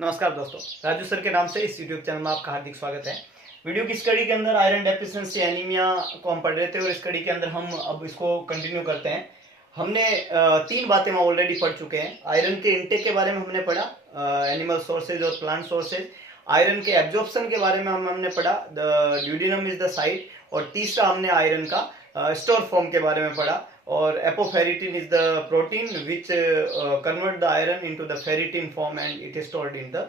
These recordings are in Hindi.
नमस्कार दोस्तों, राजू सर के नाम से इस यूट्यूब चैनल में आपका हार्दिक स्वागत है। वीडियो की स्टडी के अंदर आयरन डेफिशिएंसी एनीमिया को हम पढ़ रहे थे और इस स्टडी के अंदर हम अब इसको कंटिन्यू करते हैं। हमने तीन बातें हम ऑलरेडी पढ़ चुके हैं। आयरन के इंटेक के बारे में हमने पढ़ा, एनिमल सोर्सेज और प्लांट सोर्सेज। आयरन के एब्जॉर्प्शन के बारे में हमने पढ़ा, the duodenum is the site. और तीसरा हमने आयरन का स्टोर फॉर्म के बारे में पढ़ा। और apoferritin is the protein which convert the iron into the ferritin form and it is stored in the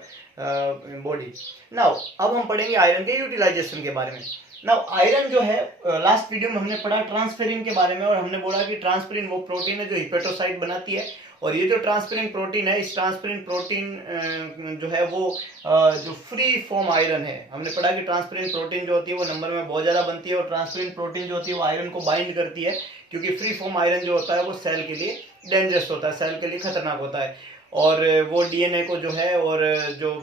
body. Now अब हम पढ़ेंगे आयरन के यूटिलाइजेशन के बारे में। नाउ आयरन जो है, लास्ट वीडियो में हमने पढ़ा ट्रांसफेरिन के बारे में और हमने बोला कि ट्रांसफेरिन वो प्रोटीन है जो हिपेटोसाइट बनाती है। और ये जो ट्रांसफेरिन प्रोटीन है, इस ट्रांसफेरिन प्रोटीन जो है वो जो फ्री फॉर्म आयरन है, हमने पढ़ा कि ट्रांसफेरिन प्रोटीन जो होती है वो नंबर में बहुत ज्यादा बनती है और ट्रांसफेरिन प्रोटीन जो होती है वो आयरन को बाइंड करती है, क्योंकि फ्री फॉर्म आयरन जो होता है वो सेल के लिए डेंजरस होता है, सेल के लिए खतरनाक होता है। और वो डीएनए को जो है और जो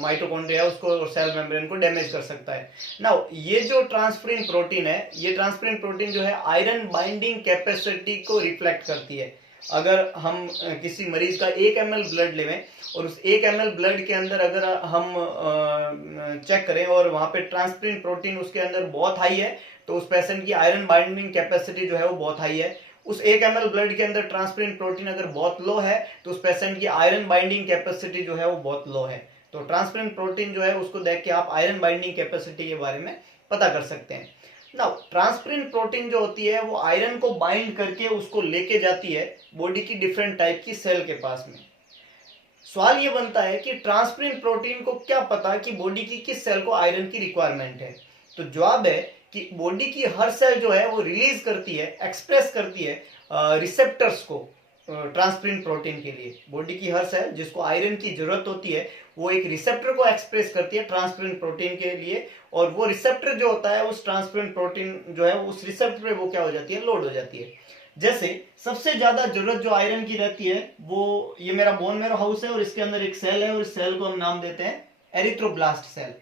माइटोकॉन्ड्रिया है उसको और सेल मेम्ब्रेन को डैमेज कर सकता है। नाउ ये जो ट्रांसफेरिन प्रोटीन है, ये ट्रांसफेरिन प्रोटीन जो है आयरन बाइंडिंग कैपेसिटी को रिफ्लेक्ट करती है। अगर हम किसी मरीज का 1 ml ब्लड लेवें और उस 1 ml ब्लड के अंदर अगर हम चेक करें और वहां पे ट्रांसफेरिन प्रोटीन उसके अंदर बहुत हाई है, तो उस पेशेंट की आयरन बाइंडिंग कैपेसिटी जो है वो बहुत हाई है। उस 1 ml ब्लड के अंदर ट्रांसफेरिन प्रोटीन अगर बहुत लो है तो उस पेशेंट की आयरन बाइंडिंग कैपेसिटी जो है वो बहुत लो है। तो ट्रांसफेरिन प्रोटीन जो है उसको देख के आप आयरन बाइंडिंग कैपेसिटी के बारे में पता कर सकते हैं। नाउ ट्रांसफेरिन प्रोटीन जो होती है वो आयरन को बाइंड करके उसको लेके जाती है बॉडी की डिफरेंट टाइप की सेल के पास में। सवाल ये बनता है कि ट्रांसफेरिन प्रोटीन को क्या पता कि बॉडी की किस सेल को आयरन की रिक्वायरमेंट है। तो जवाब है कि बॉडी की हर सेल जो है वो रिलीज करती है, एक्सप्रेस करती है रिसेप्टर्स को ट्रांसफेरिन प्रोटीन के लिए। बॉडी की हर सेल जिसको आयरन की जरूरत होती है वो एक रिसेप्टर को एक्सप्रेस करती है ट्रांसफेरिन प्रोटीन के लिए, और वो रिसेप्टर जो होता है उस ट्रांसफेरिन प्रोटीन जो है उस रिसेप्टर पे वो क्या हो जाती है, लोड हो जाती है। जैसे सबसे ज्यादा जरूरत जो आयरन की रहती है वो, ये मेरा बोन मैरो हाउस है और इसके अंदर एक सेल है और इस सेल को हम नाम देते हैं एरिथ्रोब्लास्ट सेल।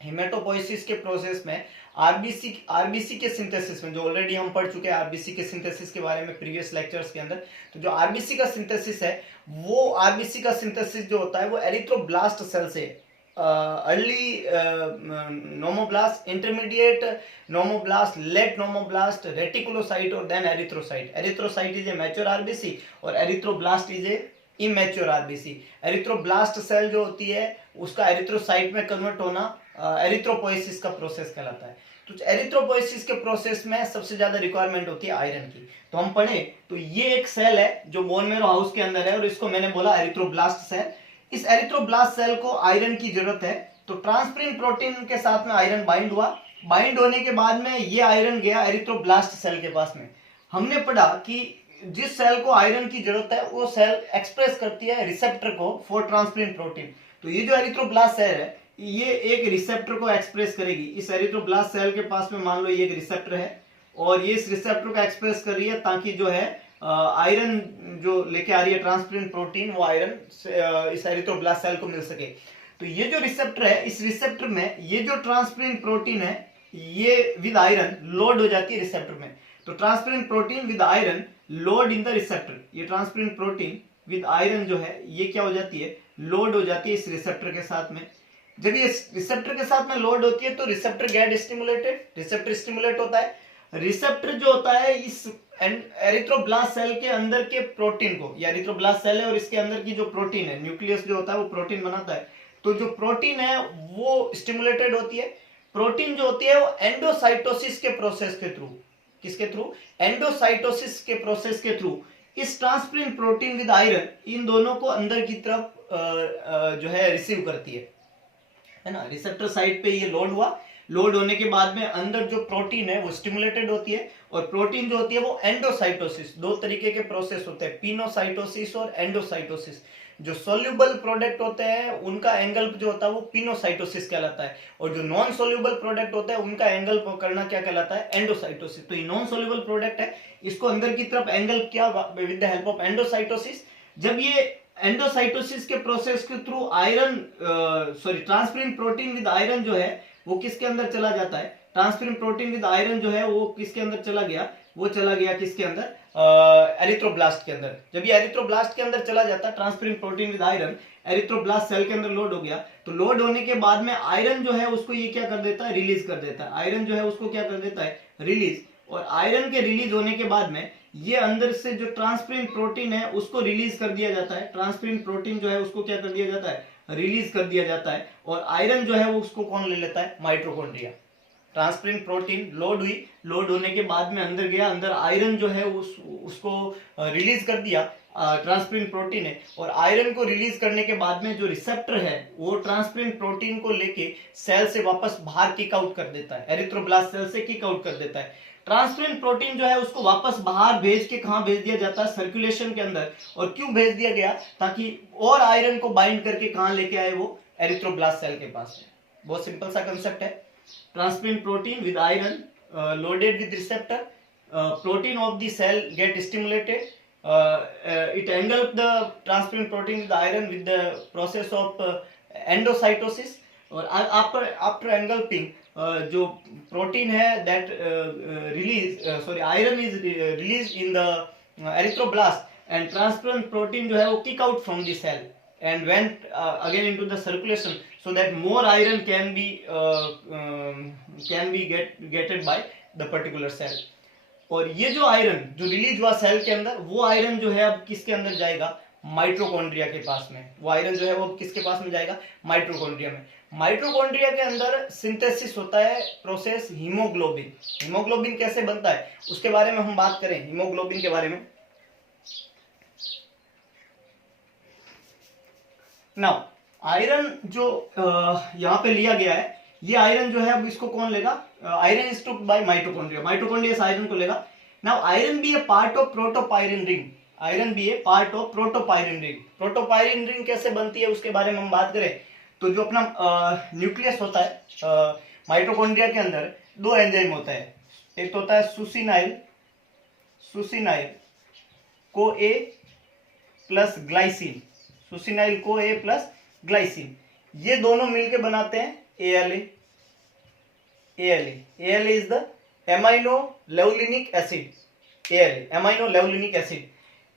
हेमेटोपोइसिस के प्रोसेस में आरबीसी के सिंथेसिस में, जो ऑलरेडी हम पढ़ चुके हैं आरबीसी के सिंथेसिस के बारे में प्रीवियस लेक्चर्स के अंदर, तो जो आरबीसी का सिंथेसिस है वो आरबीसी का सिंथेसिस जो होता है वो एरिथ्रोब्लास्ट सेल से early normoblast, intermediate normoblast, late normoblast, reticulocyte और then erythrocyte. Erythrocyte is a mature RBC और erythroblast is a immature RBC. Erythroblast cell जो होती है उसका एरिथ्रोसाइट में कन्वर्ट होना एरिथ्रोपोइसिस का प्रोसेस कहलाता है। तो एरिथ्रोपोइसिस के प्रोसेस में सबसे ज्यादा रिक्वायरमेंट होती है आयरन की। तो हम पढ़े तो ये एक सेल है जो बोन मैरो हाउस के अंदर है और इसको मैंने बोला एरिथ्रोब्लास्ट सेल। इस एरिथ्रोब्लास्ट सेल को आयरन की जरूरत है, तो ट्रांसफेरिन प्रोटीन के साथ में आयरन बाइंड हुआ। बाइंड होने के बाद में ये आयरन गया एरिथ्रोब्लास्ट सेल के पास में। हमने पढ़ा कि जिस सेल को आयरन की जरूरत है वो सेल एक्सप्रेस करती है रिसेप्टर को फॉर ट्रांसफेरिन प्रोटीन। तो ये जो एरिथ्रोब्लास्ट सेल है ये एक रिसेप्टर को एक्सप्रेस करेगी। इस एरिथ्रोब्लास्ट सेल के पास में मान लो ये एक रिसेप्टर है और ये इस रिसेप्टर को एक्सप्रेस कर रही है ताकि जो है आयरन जो लेके आ रही है ट्रांसफेरिन प्रोटीन वो आयरन इस एरिथ्रोब्लास्ट सेल को मिल सके। तो ये जो रिसेप्टर है, इस रिसेप्टर में ये जो ट्रांसफेरिन प्रोटीन है ये विद आयरन लोड हो जाती है रिसेप्टर में। तो transferrin protein with iron load in the receptor, ये ट्रांसफेरिन प्रोटीन विद आयरन जो है ये क्या हो जाती है, लोड हो जाती है इस रिसेप्टर के साथ में। जब ये रिसेप्टर के साथ में लोड होती है तो receptor get stimulated, receptor stimulate होता है। रिसेप्टर जो होता है इस एरिथ्रोब्लास्ट सेल के अंदर के प्रोटीन को, या एरिथ्रोब्लास्ट सेल है और इसके अंदर की जो प्रोटीन है, न्यूक्लियस जो होता है वो प्रोटीन बनाता है, तो जो प्रोटीन है वो स्टिमुलेटेड होती है। प्रोटीन जो होती है वो एंडोसाइटोसिस के प्रोसेस के थ्रू, किसके थ्रू, एंडोसाइटोसिस के प्रोसेस के थ्रू इस transferrin protein with iron in दोनों को अंदर की तरफ जो है रिसीव करती है ना। रिसेप्टर साइड पे ये लोड हुआ, लोड होने के बाद में अंदर जो प्रोटीन है वो स्टिमुलेटेड होती है। और प्रोटीन जो होती है वो एंडोसाइटोसिस, दो तरीके के प्रोसेस होते हैं, पिनोसाइटोसिस और एंडोसाइटोसिस। जो सोल्यूबल प्रोडक्ट होते हैं उनका एंगल जो होता है वो पिनोसाइटोसिस कहलाता है, और जो नॉन सोल्यूबल प्रोडक्ट होता है उनका एंगल पकड़ना क्या कहलाता है, एंडोसाइटोसिस। तो ये नॉन सोल्यूबल प्रोडक्ट है, इसको अंदर की तरफ एंगल क्या with the help of endocytosis. जब ये एंडोसाइटोसिस के प्रोसेस के through iron transferrin protein with iron जो है वो किसके अंदर चला जाता है, ट्रांसफेरिन प्रोटीन विद आयरन जो है वो किसके अंदर चला गया, वो चला गया किसके अंदर, एरिथ्रोब्लास्ट के अंदर। जब ये एरिथ्रोब्लास्ट के अंदर चला जाता है transferring protein with iron, erythroblast cell के अंदर लोड हो गया, तो लोड होने के बाद में आयरन जो है उसको ये क्या कर देता है, रिलीज कर देता है। आयरन जो है उसको क्या कर देता है, रिलीज। और आयरन के रिलीज होने के बाद में ये अंदर से जो ट्रांसफरिंग प्रोटीन है उसको रिलीज कर दिया जाता है। ट्रांसफरिंग प्रोटीन जो है उसको क्या कर दिया जाता है, रिलीज कर दिया जाता है। और आयरन जो है वो उसको कौन ले लेता है, माइटोकॉन्ड्रिया। ट्रांसफरिंग प्रोटीन लोड हुई, लोड होने के बाद में अंदर गया, अंदर आयरन जो है उसको रिलीज कर दिया ट्रांसफरिंग प्रोटीन है। और आयरन को रिलीज करने के बाद में जो रिसेप्टर है वो ट्रांसफरिंग प्रोटीन को लेके सेल से वापस बाहर किक आउट कर देता है, एरिथ्रोब्लास्ट सेल से किक आउट कर देता है। ट्रांसफरिंग प्रोटीन जो है उसको वापस बाहर भेज के कहां भेज दिया जाता है, सर्कुलेशन के अंदर। और क्यों भेज दिया गया, ताकि और आयरन को बाइंड करके कहां लेके आए, वो एरिथ्रोब्लास्ट सेल के पास है। बहुत सिंपल सा कंसेप्ट है। Transferring protein with iron loaded with receptor, protein of the cell get stimulated, it engulf the transferring protein with the iron with the process of endocytosis. और after engulfing जो प्रोटीन है that iron is released in the erythroblast, and transferring protein जो है वो kick out from the cell and went again into the circulation, so that more iron can be getted by the particular cell. और ये जो आयरन जो रिलीज हुआ सेल के अंदर, वो आयरन जो है अब किसके अंदर जाएगा, माइटोकॉन्ड्रिया के पास में। वो आयरन जो है वो किसके पास में जाएगा, माइटोकॉन्ड्रिया में। माइटोकॉन्ड्रिया के अंदर सिंथेसिस होता है, प्रोसेस हीमोग्लोबिन। हीमोग्लोबिन कैसे बनता है उसके बारे में हम बात करें, हीमोग्लोबिन के बारे में। नाउ आयरन जो यहाँ पे लिया गया है, ये आयरन जो है अब इसको कौन लेगा, iron is took by mitochondria, mitochondria इस आयरन को लेगा। Now iron be a part of protoporphyrin ring, iron be a part of protoporphyrin ring. Protoporphyrin ring कैसे बनती है उसके बारे में हम बात करें तो जो अपना न्यूक्लियस होता है माइटोकॉन्ड्रिया के अंदर, दो एंजाइम होता है। एक तो होता है सुसिनाइल को ए प्लस ग्लाइसिन, सुसिनाइल को ए प्लस ग्लाइसिन, ये दोनों मिलके बनाते हैं ALA। ALA is the amino levulinic acid, ALA amino levulinic acid.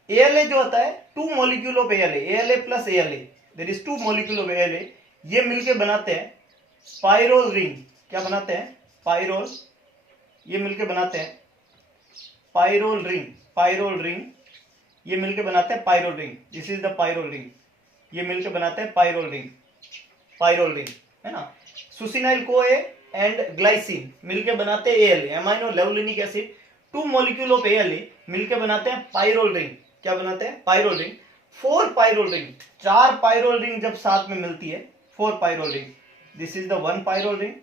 ALA जो होता है 2 molecule of ALA plus ALA, there is 2 molecule of ALA, ये मिलके बनाते हैं पायरोल रिंग। क्या बनाते हैं, पायरोल, ये मिलके बनाते हैं पायरोल रिंग, ये मिलके बनाते हैं pyrrole ring. This is the pyrrole ring, ये मिलके बनाते हैं पायरोल रिंग, है ना। सुसिनाइल को ए एंड ग्लाइसिन मिलके बनाते हैं ALA, amino levulinic acid. 2 molecule of ALA मिलके बनाते हैं पायरोल रिंग। क्या बनाते हैं, pyrrole ring. 4 pyrrole ring, 4 pyrrole ring जब साथ में मिलती है, 4 pyrrole ring. This is the 1 pyrrole ring,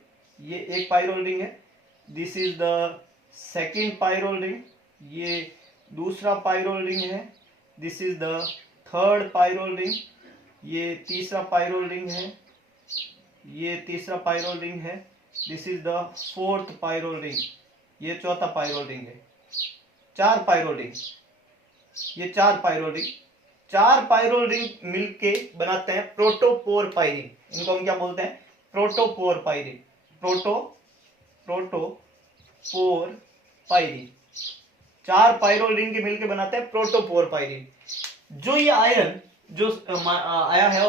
ये एक पायरोल रिंग है। This is the second pyrrole ring, ये दूसरा पायरोल रिंग है। This is the third pyrrole ring, ये तीसरा पायरोल रिंग है, ये तीसरा पायरोल रिंग है। This is the fourth pyrrole ring, ये चौथा पायरोल रिंग है। 4 पायरोल रिंग, ये 4 पायरोल रिंग, 4 पायरोल रिंग मिलके बनाते हैं प्रोटोपोरपायरिन। इनको हम क्या बोलते हैं, प्रोटोपोरपायरिन, प्रोटोपोरपायरिन। 4 पायरोल रिंग के मिलके बनाते हैं प्रोटोपोरपायरिन। जो ये आयरन जो आया है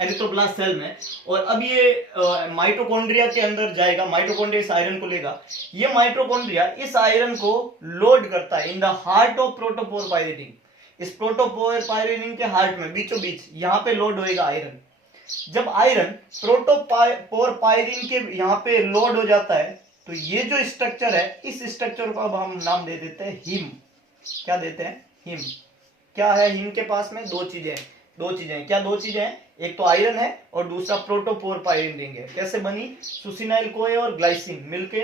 एरिथ्रोब्लास्ट सेल में, और अब ये माइटोकॉन्ड्रिया के अंदर जाएगा, माइटोकॉन्ड्रिया इस आयरन को लेगा। ये माइटोकॉन्ड्रिया इस आयरन को लोड करता है इन द हार्ट ऑफ प्रोटोपोरपायरिन। इस प्रोटोपोरपायरिन के हार्ट में बीचों बीच यहाँ पे लोड होएगा आयरन। जब आयरन प्रोटोपोरपायरिन के यहाँ पे लोड हो जाता है तो ये जो स्ट्रक्चर है, इस स्ट्रक्चर को अब हम नाम दे देते हैं हिम। क्या देते हैं, हिम। क्या है हिम के पास में, दो चीजें क्या दो चीजें हैं, एक तो आयरन है और दूसरा प्रोटोपोरपायरिन रिंग है। कैसे बनी, सुसिनाइल को ए और ग्लाइसिन मिलके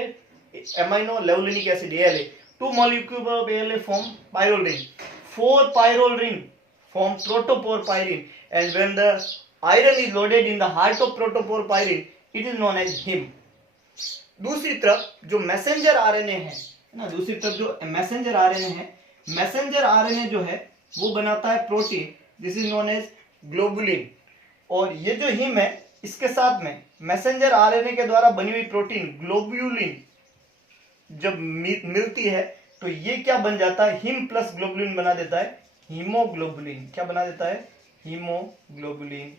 amino levulinic acid ALA, 2 molecules of ALA form pyrrole ring, 4 pyrrole ring form protoporphyrin, and when the iron is loaded in the heart of protoporphyrin, it is known as heme। दूसरी तरफ जो मैसेंजर आरएनए है ना, दूसरी तरफ जो मैसेंजर आरएनए है, मैसेंजर आरएनए जो है वो बनाता है protein, this is known as globulin. और ये जो हिम है इसके साथ में मैसेंजर आरएनए के द्वारा बनी हुई प्रोटीन ग्लोब्यूलिन जब मिलती है तो ये क्या बन जाता है, हिम प्लस ग्लोबुलिन बना देता है हीमोग्लोबुलिन। क्या बना देता है, हीमोग्लोबुलिन।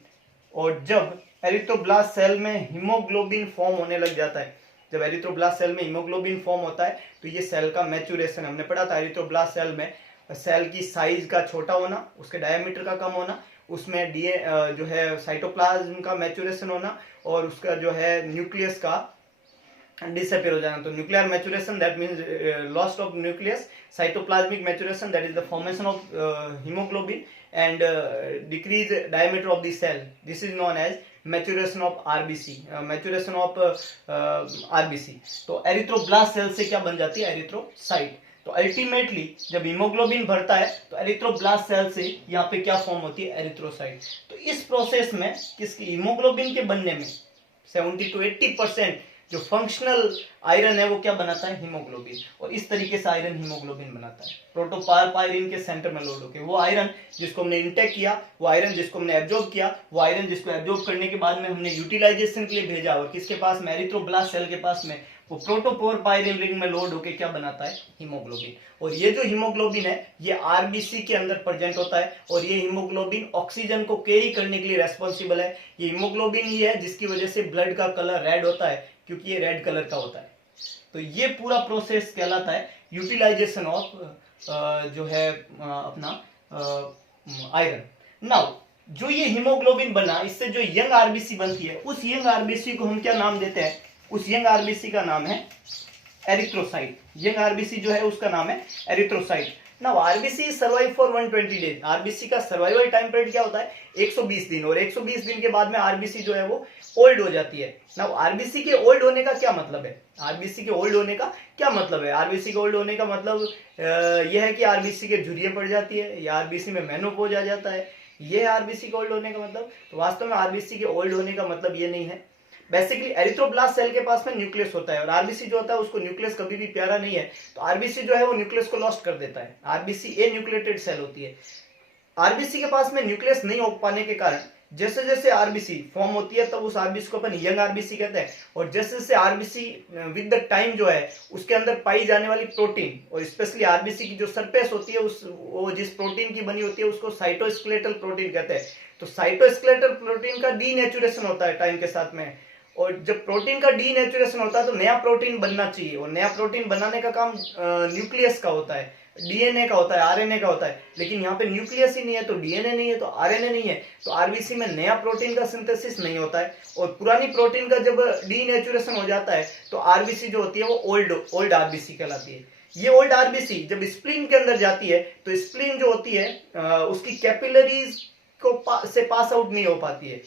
और जब एरिथ्रोब्लास्ट सेल में हीमोग्लोबिन फॉर्म होने लग जाता है, जब एरिथ्रोब्लास्ट सेल में हीमोग्लोबिन फॉर्म होता है तो ये सेल का मैच्योरेशन, हमने पढ़ा था एरिथ्रोब्लास्ट सेल में सेल की साइज का छोटा होना, उसके डायमीटर का कम होना, उसमें जो है साइटोप्लाज्म का मैच्योरेशन होना, और उसका जो है न्यूक्लियस का डिसअपियर हो जाना। तो nuclear maturation that means loss of nucleus, cytoplasmic maturation that is the formation of haemoglobin, and decrease diameter of the cell, this is known as maturation of RBC, maturation of RBC. तो एरिथ्रोब्लास्ट सेल से क्या बन जाती है, एरिथ्रोसाइट। तो अल्टीमेटली जब हीमोग्लोबिन भरता है तो एरिथ्रोब्लास्ट सेल से यहाँ पे क्या फॉर्म होती है, एरिथ्रोसाइट। तो इस प्रोसेस में किसकी, हीमोग्लोबिन के बनने में 70 to 80% जो फंक्शनल आयरन है वो क्या बनाता है, हीमोग्लोबिन। और इस तरीके से आयरन हीमोग्लोबिन बनाता है प्रोटोपायरिन के सेंटर में लोड होकर। वो आयरन जिसको हमने इंटेक किया, वो आयरन जिसको हमने एब्जॉर्ब किया, वो आयरन जिसको एब्जॉर्ब करने के बाद में हमने यूटिलाइजेशन के लिए भेजा, और किसके पास में, एरिथ्रोब्लास्ट सेल के पास में, वो प्रोटोपोरपायरिन रिंग में लोड होकर क्या बनाता है, हीमोग्लोबिन। और ये जो हीमोग्लोबिन है ये आरबीसी के अंदर प्रेजेंट होता है, और ये हीमोग्लोबिन ऑक्सीजन को कैरी करने के लिए रेस्पॉन्सिबल है। ये हीमोग्लोबिन ही है जिसकी वजह से ब्लड का कलर रेड होता है, क्योंकि ये रेड कलर का होता है। तो ये पूरा प्रोसेस कहलाता है यूटिलाइजेशन ऑफ जो है अपना आयरन। नाउ जो ये हीमोग्लोबिन बना, इससे जो यंग आरबीसी बनती है, उस यंग आरबीसी को हम क्या नाम देते हैं, उस यंग आरबीसी का नाम है एरिथ्रोसाइट। यंग आरबीसी जो है उसका नाम है erythrocyte. Now RBC survive for 120 days. RBC का सर्वाइवल टाइम पीरियड क्या होता है, 120 दिन, और 120 दिन के बाद में आरबीसी जो है वो ओल्ड हो जाती है। नाउ आरबीसी के ओल्ड होने का क्या मतलब है, आरबीसी के ओल्ड होने का क्या मतलब है, आरबीसी के ओल्ड होने का मतलब यह है कि आरबीसी के झुर्रियां पड़ जाती है, या आरबीसी में मेनोपॉज आ जाता है, ये है आरबीसी के ओल्ड होने का मतलब। तो वास्तव में आरबीसी के ओल्ड होने का मतलब ये नहीं है। बेसिकली एरिथ्रोब्लास्ट सेल के पास में न्यूक्लियस होता है, और आरबीसी जो होता है उसको न्यूक्लियस कभी भी प्यारा नहीं है, तो आरबीसी जो है वो न्यूक्लियस को लॉस्ट कर देता है। आरबीसी ए न्यूक्लिएटेड सेल होती है। आरबीसी के पास में न्यूक्लियस नहीं हो पाने के कारण जैसे जैसे आरबीसी फॉर्म होती है तब उस आरबीसी को अपन यंग आरबीसी कहते हैं, और जैसे जैसे आरबीसी विद द टाइम जो है उसके अंदर पाई जाने वाली प्रोटीन, और स्पेशली आरबीसी की जो सरफेस होती है वो जिस प्रोटीन की बनी होती है उसको साइटोस्केलेटल प्रोटीन कहते हैं। तो साइटोस्केलेटल प्रोटीन का डीनेचुरेशन होता है टाइम के साथ में, और जब प्रोटीन का डीनेचुरेशन होता है तो नया प्रोटीन बनना चाहिए, और नया प्रोटीन बनाने का काम न्यूक्लियस का होता है, डीएनए का होता है, आरएनए का होता है। लेकिन यहाँ पे न्यूक्लियस ही नहीं है, तो डीएनए नहीं है, तो आरएनए नहीं है, तो आरबीसी में नया प्रोटीन का सिंथेसिस नहीं होता है। और पुरानी प्रोटीन का जब डीनेचुरेशन हो जाता है तो आरबीसी जो होती है वो ओल्ड आरबीसी कहलाती है। ये ओल्ड आरबीसी जब स्प्लीन के अंदर जाती है तो स्प्लीन जो होती है उसकी कैपिलरीज को से पास आउट नहीं हो पाती है।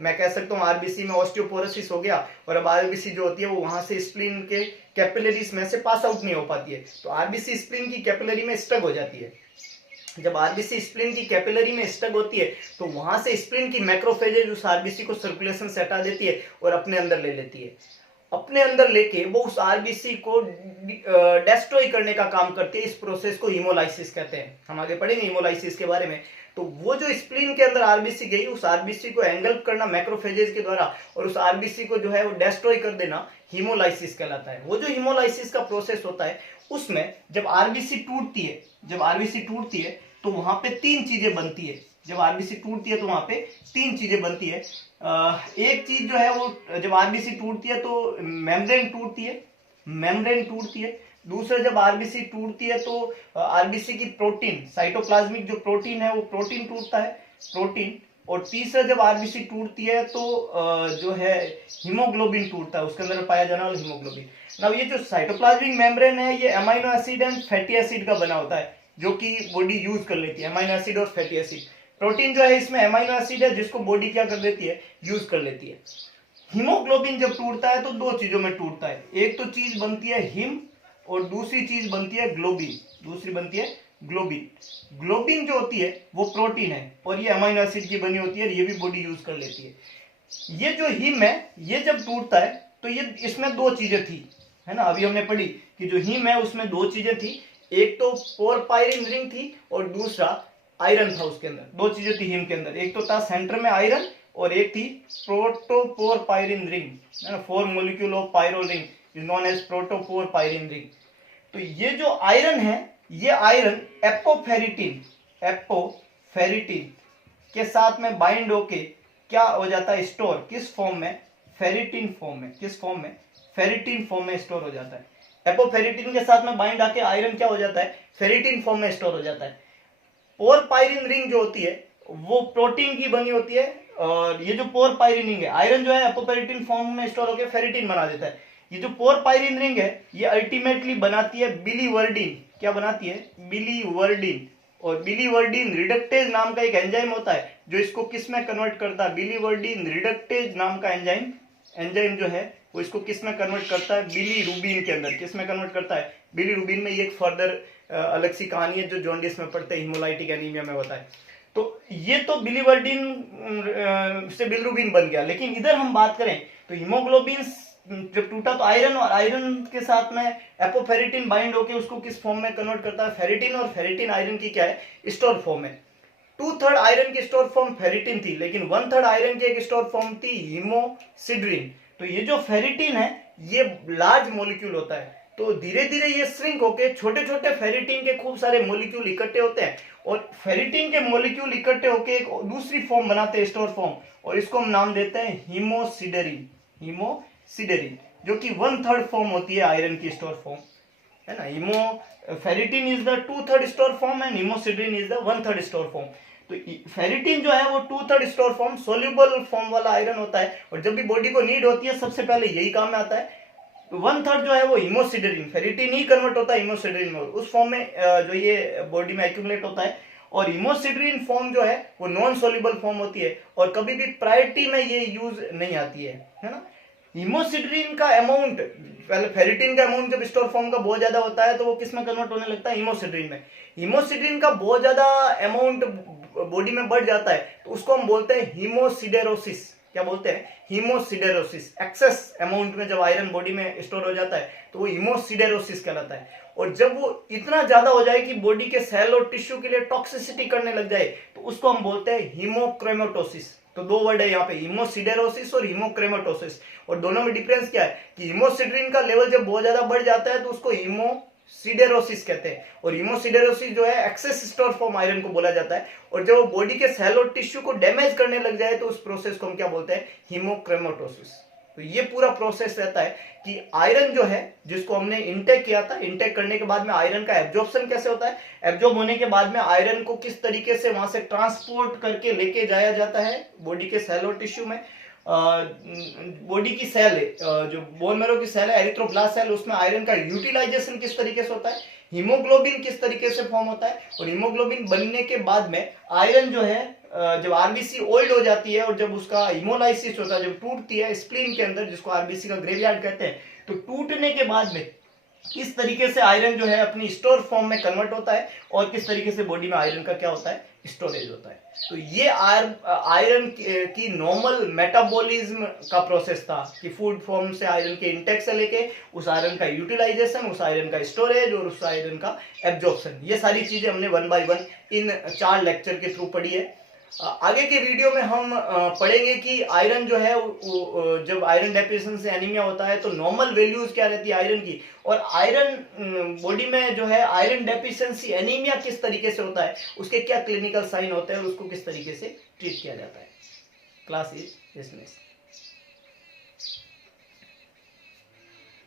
मैं कह सकता हूँ आरबीसी में ऑस्टियोपोरोसिस हो गया, और अब आरबीसी जो होती है वो वहां से स्प्लीन के कैपिलरीज में से पास आउट नहीं हो पाती है, तो आरबीसी स्प्लीन की कैपिलरी में स्टक हो जाती है। जब आरबीसी स्प्लीन की कैपिलरी में स्टक होती है तो वहां से स्प्लीन की मैक्रोफेजेज उस आरबीसी को सर्कुलेशन से हटा देती है और अपने अंदर ले लेती है। अपने अंदर लेके वो उस आरबीसी को डिस्ट्रॉय करने का काम करती है। इस प्रोसेस को हीमोलाइसिस कहते हैं, हम आगे पढ़ेंगे हीमोलाइसिस के बारे में। तो वो जो स्प्लीन के अंदर आरबीसी गई, उस आरबीसी को एंगल्फ करना मैक्रोफेजेज के द्वारा, और उस आरबीसी को जो है वो डिस्ट्रॉय कर देना हीमोलाइसिस कहलाता है। वो जो हीमोलाइसिस का प्रोसेस होता है उसमें जब आरबीसी टूटती है तो वहां पे तीन चीजें बनती है। जब आरबीसी टूटती है तो वहां पे तीन चीजें बनती है। एक चीज जो है वो जब आरबीसी टूटती है तो मेम्ब्रेन टूटती है। दूसरा जब आरबीसी टूटती है तो आरबीसी की प्रोटीन, साइटोप्लाज्मिक जो प्रोटीन है वो प्रोटीन टूटता है, प्रोटीन। और तीसरा जब आरबीसी टूटती है तो जो है हीमोग्लोबिन टूटता है, उसके अंदर पाया जाने वाला हीमोग्लोबिन। ना ये जो साइटोप्लाज्मिक मेम्ब्रेन है ये amino acid and fatty acid का बना होता है, जो कि बॉडी यूज कर लेती है, अमीनो एसिड और फैटी एसिड। प्रोटीन जो है इसमें अमीनो एसिड है जिसको बॉडी क्या कर देती है, यूज कर लेती है। हीमोग्लोबिन जब टूटता है तो दो चीजों में टूटता है, एक तो चीज बनती है हिम और दूसरी चीज बनती है ग्लोबिन। ग्लोबिन जो होती है वो प्रोटीन है और ये अमीनो एसिड की बनी होती है, ये भी बॉडी यूज कर लेती है। ये जो हिम है ये जब टूटता है तो ये इसमें दो चीजें थी, है ना, अभी हमने पढ़ी कि जो हिम है उसमें दो चीजें थी, एक तो पोरपायरिन रिंग थी और दूसरा आयरन था। उसके अंदर दो चीजें थी हिम के अंदर, एक तो था सेंटर में आयरन और एक थी प्रोटोपोरपायरिन रिंग, है ना, 4 molecule of pyrrole ring is known as protoporphyrin ring. तो तो ये जो आयरन है, ये आयरन एपोफेरिटिन के साथ में बाइंड होके क्या हो जाता है, स्टोर किस फॉर्म में, फेरिटिन फॉर्म में। किस फॉर्म में, फेरिटिन फॉर्म में स्टोर हो जाता है। एपोफेरिटिन के साथ में बाइंड आके आयरन क्या हो जाता है, फेरिटिन फॉर्म में स्टोर हो जाता है। पोरपायरिन रिंग जो होती है वो प्रोटीन की बनी होती है, और ये जो पोरपायरिन रिंग है, आयरन जो है एपोफेरिटिन फॉर्म में स्टोर होकर फेरिटिन बना देता है। ये जो पोरपायरिन रिंग है ये अल्टीमेटली बनाती है बिलीवर्डिन। क्या बनाती है, बिलीवर्डिन। और बिलीवर्डिन रिडक्टेज नाम का एक एंजाइम होता है जो इसको किस में कन्वर्ट करता है, बिलीवर्डिन रिडक्टेज नाम का एंजाइम जो है वो इसको किस में कन्वर्ट करता है, बिलीरुबिन के अंदर। किस में कन्वर्ट करता है, बिलीरुबिन में। ये एक फर्दर अलग सी कहानी है जो जॉन्डिस में पढ़ते हैं, हिमोलाइटिक एनीमिया में होता है। तो ये तो बिलीवर्डिन से बिलीरुबिन बन गया। लेकिन इधर हम बात करें तो हीमोग्लोबिन जब टूटा तो आयरन, और आयरन के साथ में एपोफेरिटिन बाइंड होके उसको किस फॉर्म में कन्वर्ट करता है, फेरिटिन। और फेरिटिन आयरन की क्या है, स्टोर फॉर्म है। 2/3 आयरन की स्टोर फॉर्म फेरिटिन थी, लेकिन 1/3 आयरन की एक स्टोर फॉर्म थी हीमोसिड्रिन। तो ये जो फेरिटिन है ये लार्ज मॉलिक्यूल होता है, तो धीरे धीरे ये श्रिंक होके छोटे छोटे फेरिटिन के खूब सारे मॉलिक्यूल इकट्ठे होते हैं, और फेरिटिन के मॉलिक्यूल इकट्ठे होके एक दूसरी फॉर्म बनाते हैं, स्टोर फॉर्म, और इसको हम नाम देते हैं हीमोसिडेरिन, जो कि 1/3 फॉर्म होती है आयरन की स्टोर फॉर्म, है ना। Ferritin is the 2/3 store form and hemosiderin is the 1/3 store form. तो फेरिटिन जो है वो 2/3 स्टोर फॉर्म, सोल्यूबल फॉर्म वाला आयरन होता है, और जब भी बॉडी को नीड होती है सबसे पहले यही काम में आता है। 1/3 जो है वो हीमोसिडेरिन, फेरिटिन ही कन्वर्ट होता है हीमोसिडेरिन में, उस फॉर्म में जो ये बॉडी में एक्यूमुलेट होता है। और हीमोसिडेरिन फॉर्म जो है वो नॉन सोल्यूबल फॉर्म होती है, और कभी भी प्रायोरिटी में ये यूज नहीं आती है ना। हीमोसिडेरिन का अमाउंट, पहले फेरिटिन का अमाउंट जब स्टोर फॉर्म का बहुत ज्यादा होता है तो वो किस में कन्वर्ट होने लगता है, हीमोसिडेरिन में। हीमोसिडेरिन का बहुत ज्यादा अमाउंट बॉडी में बढ़ जाता है तो उसको हम बोलते हैं हीमोसिडेरोसिस। क्या बोलते हैं, हीमोसिडेरोसिस। एक्सेस अमाउंट में जब आयरन बॉडी में स्टोर हो जाता है तो वो हीमोसिडेरोसिस कहलाता है। और जब वो इतना ज्यादा हो जाए कि बॉडी के सेल और टिश्यू के लिए टॉक्सिसिटी करने लग जाए तो उसको हम बोलते हैं हीमोक्रेमेटोसिस। तो दो वर्ड है यहाँ पे, हीमोसिडेरोसिस और हीमोक्रेमेटोसिस। और दोनों में डिफरेंस क्या है कि हीमोसिडेरिन का लेवल जब बहुत ज्यादा बढ़ जाता है तो उसको हीमोसिडेरोसिस कहते हैं, और हीमोसिडेरोसिस जो है एक्सेस स्टोर फॉर्म आयरन को बोला जाता है। और जब वो बॉडी के सेल और टिश्यू को डैमेज करने लग जाए तो उस प्रोसेस को हम क्या बोलते हैं, हीमोक्रेमेटोसिस। तो ये पूरा प्रोसेस रहता है कि आयरन जो है जिसको हमने इंटेक किया था, इंटेक करने के बाद में आयरन का एब्जॉर्प्शन कैसे होता है, एब्जॉर्ब होने के बाद में आयरन को किस तरीके से वहां से ट्रांसपोर्ट करके लेके जाया जाता है बॉडी के सेल और टिश्यू में। बॉडी की सेल जो बोन मैरो की सेल है, एरिथ्रोब्लास्ट सेल, उसमें आयरन का यूटिलाइजेशन किस तरीके से होता है, हीमोग्लोबिन किस तरीके से फॉर्म होता है, और हीमोग्लोबिन बनने के बाद में आयरन जो है जब आरबीसी ओल्ड हो जाती है और जब उसका हीमोलाइसिस होता है, जब टूटती है स्प्लीन के अंदर, जिसको आरबीसी का ग्रेवयार्ड कहते हैं, तो टूटने के बाद में किस तरीके से आयरन जो है अपनी स्टोर फॉर्म में कन्वर्ट होता है और किस तरीके से बॉडी में आयरन का क्या होता है, स्टोरेज होता है। तो ये आयरन की नॉर्मल मेटाबॉलिज्म का प्रोसेस था कि फूड फॉर्म से आयरन के इंटेक से लेके उस आयरन का यूटिलाइजेशन, उस आयरन का स्टोरेज और उस आयरन का एब्जॉर्प्शन, ये सारी चीजें हमने 1 by 1 इन 4 लेक्चर के थ्रू पढ़ी है। आगे के वीडियो में हम पढ़ेंगे कि आयरन जो है जब आयरन डेफिशिएंसी एनीमिया होता है तो नॉर्मल वैल्यूज क्या रहती है आयरन की, और आयरन बॉडी में जो है आयरन डेफिशिएंसी एनीमिया किस तरीके से होता है, उसके क्या क्लिनिकल साइन होते हैं और उसको किस तरीके से ट्रीट किया जाता है। Class is dismissed.